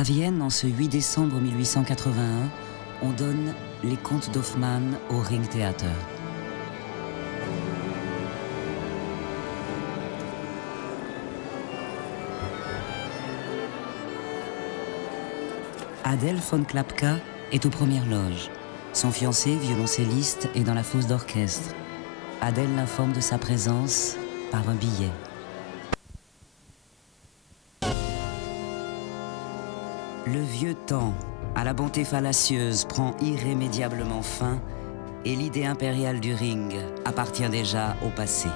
À Vienne, en ce 8 décembre 1881, on donne Les Contes d'Hoffmann au Ringtheater. Adèle von Klapka est aux premières loges. Son fiancé, violoncelliste, est dans la fosse d'orchestre. Adèle l'informe de sa présence par un billet. Le vieux temps, à la bonté fallacieuse, prend irrémédiablement fin et l'idée impériale du ring appartient déjà au passé.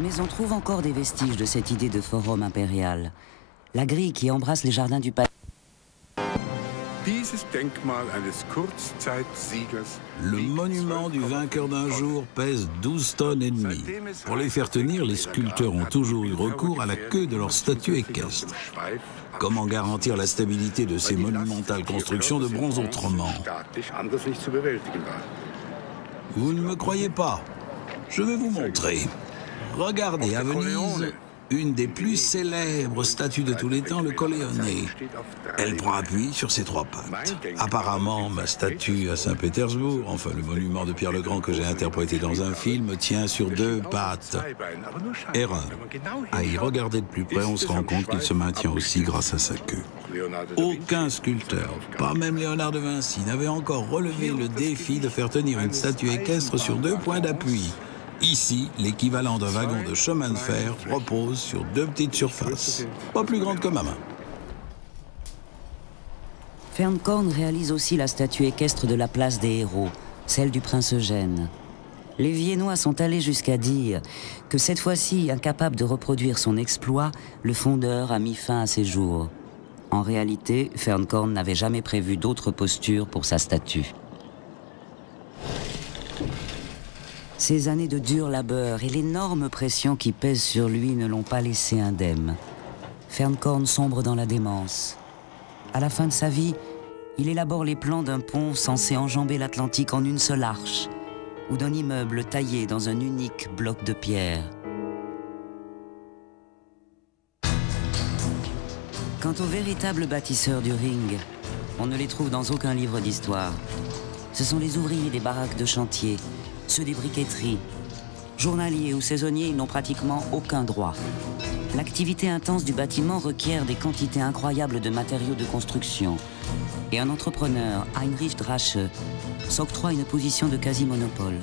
Mais on trouve encore des vestiges de cette idée de forum impérial. La grille qui embrasse les jardins du palais. Le monument du vainqueur d'un jour pèse 12 tonnes et demie. Pour les faire tenir, les sculpteurs ont toujours eu recours à la queue de leur statue équestre. Comment garantir la stabilité de ces monumentales constructions de bronze autrement? Vous ne me croyez pas? Je vais vous montrer. Regardez à Venise, une des plus célèbres statues de tous les temps, le Colleone. Elle prend appui sur ses trois pattes. Apparemment, ma statue à Saint-Pétersbourg, enfin le monument de Pierre le Grand que j'ai interprété dans un film, tient sur deux pattes. Erreur. À y regarder de plus près, on se rend compte qu'il se maintient aussi grâce à sa queue. Aucun sculpteur, pas même Léonard de Vinci, n'avait encore relevé le défi de faire tenir une statue équestre sur deux points d'appui. Ici, l'équivalent d'un wagon de chemin de fer repose sur deux petites surfaces, pas plus grandes que ma main. Fernkorn réalise aussi la statue équestre de la place des héros, celle du prince Eugène. Les Viennois sont allés jusqu'à dire que cette fois-ci, incapable de reproduire son exploit, le fondeur a mis fin à ses jours. En réalité, Fernkorn n'avait jamais prévu d'autre posture pour sa statue. Ces années de dur labeur et l'énorme pression qui pèse sur lui ne l'ont pas laissé indemne. Fernkorn sombre dans la démence. À la fin de sa vie, il élabore les plans d'un pont censé enjamber l'Atlantique en une seule arche, ou d'un immeuble taillé dans un unique bloc de pierre. Quant aux véritables bâtisseurs du ring, on ne les trouve dans aucun livre d'histoire. Ce sont les ouvriers des baraques de chantier, ceux des briqueteries. Journaliers ou saisonniers, ils n'ont pratiquement aucun droit. L'activité intense du bâtiment requiert des quantités incroyables de matériaux de construction. Et un entrepreneur, Heinrich Drache, s'octroie une position de quasi-monopole.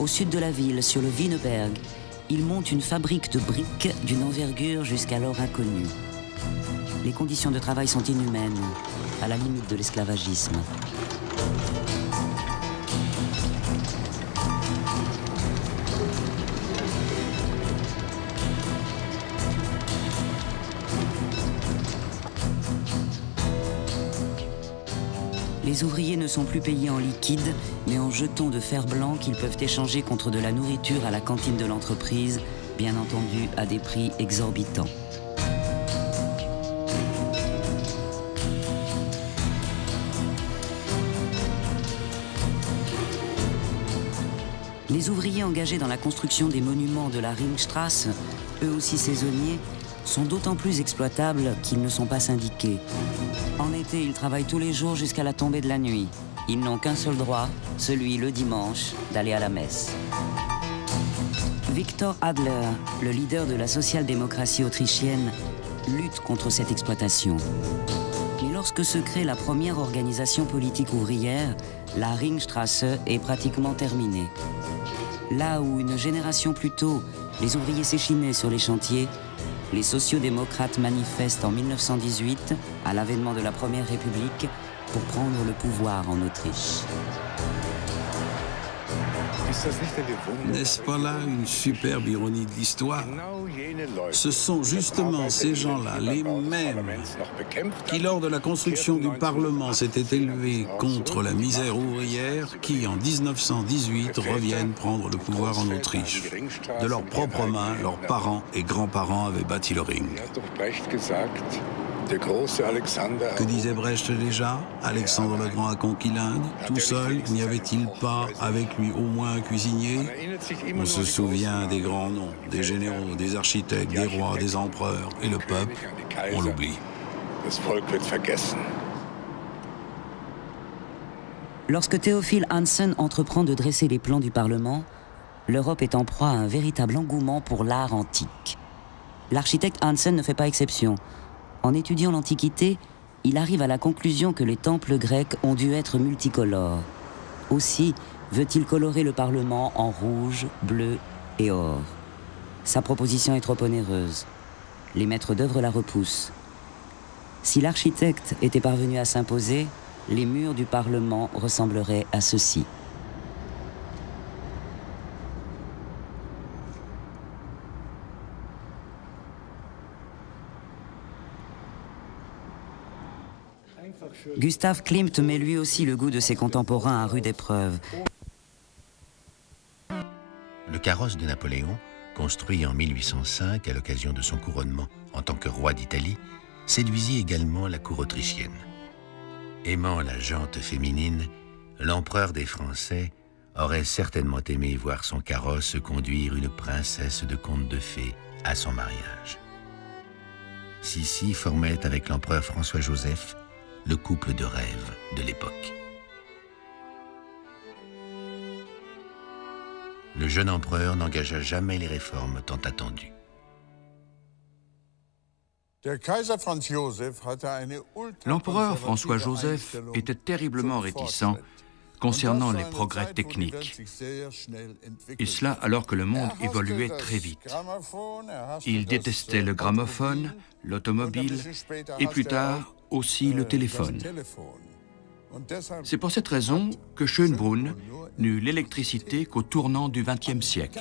Au sud de la ville, sur le Wieneberg, il monte une fabrique de briques d'une envergure jusqu'alors inconnue. Les conditions de travail sont inhumaines, à la limite de l'esclavagisme. Les ouvriers ne sont plus payés en liquide, mais en jetons de fer blanc qu'ils peuvent échanger contre de la nourriture à la cantine de l'entreprise, bien entendu à des prix exorbitants. Les ouvriers engagés dans la construction des monuments de la Ringstrasse, eux aussi saisonniers, sont d'autant plus exploitables qu'ils ne sont pas syndiqués. En été, ils travaillent tous les jours jusqu'à la tombée de la nuit. Ils n'ont qu'un seul droit, celui le dimanche, d'aller à la messe. Viktor Adler, le leader de la social-démocratie autrichienne, lutte contre cette exploitation. Mais lorsque se crée la première organisation politique ouvrière, la Ringstrasse est pratiquement terminée. Là où une génération plus tôt, les ouvriers s'échinaient sur les chantiers, les sociodémocrates manifestent en 1918, à l'avènement de la Première République, pour prendre le pouvoir en Autriche. N'est-ce pas là une superbe ironie de l'histoire? Ce sont justement ces gens-là, les mêmes, qui lors de la construction du Parlement s'étaient élevés contre la misère ouvrière, qui en 1918 reviennent prendre le pouvoir en Autriche. De leurs propres mains, leurs parents et grands-parents avaient bâti le ring. Que disait Brecht déjà? Alexandre le Grand a conquis l'Inde. Tout seul, n'y avait-il pas avec lui au moins un cuisinier? On se souvient des grands noms, des généraux, des architectes, des rois, des empereurs. Et le peuple, on l'oublie. Lorsque Théophile Hansen entreprend de dresser les plans du Parlement, l'Europe est en proie à un véritable engouement pour l'art antique. L'architecte Hansen ne fait pas exception. En étudiant l'Antiquité, il arrive à la conclusion que les temples grecs ont dû être multicolores. Aussi veut-il colorer le Parlement en rouge, bleu et or. Sa proposition est trop onéreuse. Les maîtres d'œuvre la repoussent. Si l'architecte était parvenu à s'imposer, les murs du Parlement ressembleraient à ceci. Gustav Klimt met lui aussi le goût de ses contemporains à rude épreuve. Le carrosse de Napoléon, construit en 1805 à l'occasion de son couronnement en tant que roi d'Italie, séduisit également la cour autrichienne. Aimant la jante féminine, l'empereur des Français aurait certainement aimé voir son carrosse conduire une princesse de conte de fées à son mariage. Sissi formait avec l'empereur François-Joseph le couple de rêve de l'époque. Le jeune empereur n'engagea jamais les réformes tant attendues. L'empereur François-Joseph était terriblement réticent concernant les progrès techniques. Et cela alors que le monde évoluait très vite. Il détestait le gramophone, l'automobile et plus tard aussi le téléphone. C'est pour cette raison que Schönbrunn n'eut l'électricité qu'au tournant du XXe siècle.